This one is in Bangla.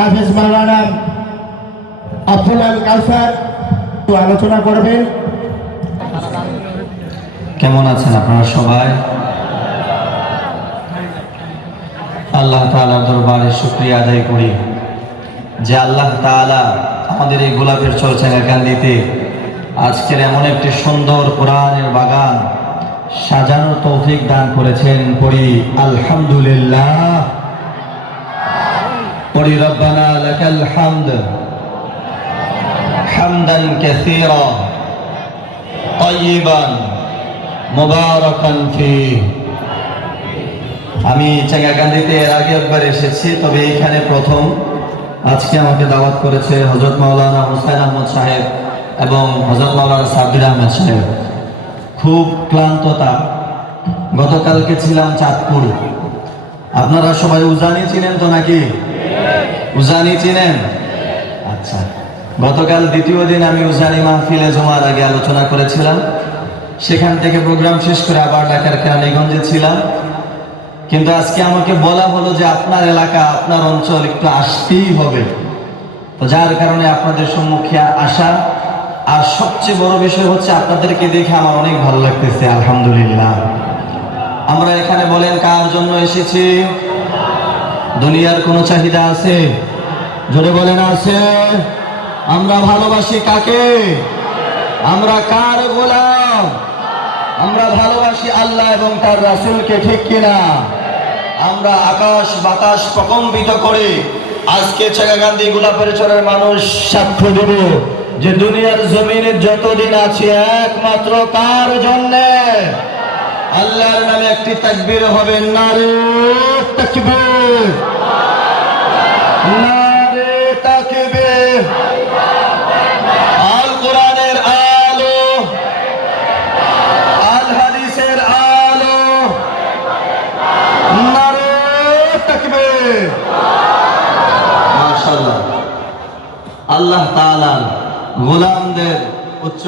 হাফেজ মাওলানা আব্দুল আল কাউসার আলোচনা করবেন। কেমন আছেন আপনারা সবাই? আল্লাহ তাআলার দরবারে শুকরিয়া আদায় করি যে আল্লাহ তাআলা আমাদের এই গোলাপের চরচাঙ্গাকান্দিতে আজকের এমন একটি সুন্দর কোরআনের বাগান সাজানোর তৌফিক দান করেছেন। পড়ি আলহামদুলিল্লাহ, পড়ি রব্বানা লাকাল হামদ হামদান কাসীরা তাইয়িবান মুবারাকান ফীহ। আমি চাঙ্গাকান্দিতে এর আগে একবার এসেছি, তবে এইখানে প্রথম। আজকে আমাকে দাওয়াত করেছে হযরত মাওলানা হুসাইন আহমদ সাহেব এবং হযরত মাওলানা সাব্বির আহমেদ সাহেব। খুব ক্লান্ততা। গতকালকে ছিলাম চাঁদপুর। আপনারা সবাই উজানি চিনেন তো নাকি? উজানি চিনেন? আচ্ছা, গতকাল দ্বিতীয় দিন আমি উজানি মাহফিলে জমার আগে আলোচনা করেছিলাম। সেখান থেকে প্রোগ্রাম শেষ করে আবার ঢাকার কেরানীগঞ্জে ছিলাম। কিন্তু আজকে আমাকে বলা হলো যে আপনার এলাকা, আপনার অঞ্চল একটু আসতেই হবে। তো যার কারণে আপনাদের সম্মুখে আসা। আর সবচেয়ে বড় বিষয় হচ্ছে আপনাদেরকে দেখে আমার অনেক ভালো লাগতেছে, আলহামদুলিল্লাহ। আমরা এখানে বলেন কার জন্য এসেছি? দুনিয়ার কোনো চাহিদা আছে? জোরে বলেন আছে। আমরা ভালোবাসি কাকে? আমরা কার গোলাম? আমরা ভালোবাসি আল্লাহ এবং তার রাসূলকে, ঠিক কিনা? আমরা আকাশ বাতাস প্রকম্পিত করে আজকে চাঙ্গাকান্দি গোলাপের চরের মানুষ সাক্ষ্য দেব যে দুনিয়ার জমিনে যতদিন আছে একমাত্র কার জন্যে? আল্লাহর নামে একটি তাকবীর হবে, নারে তাকবীর, নারে তাকবীর। আল কোরআনের আলো, আল হাদিসের আলো, নারে তাকবীর। মাশাআল্লাহ। আল্লাহ তাআলা গোলামদের উচ্চ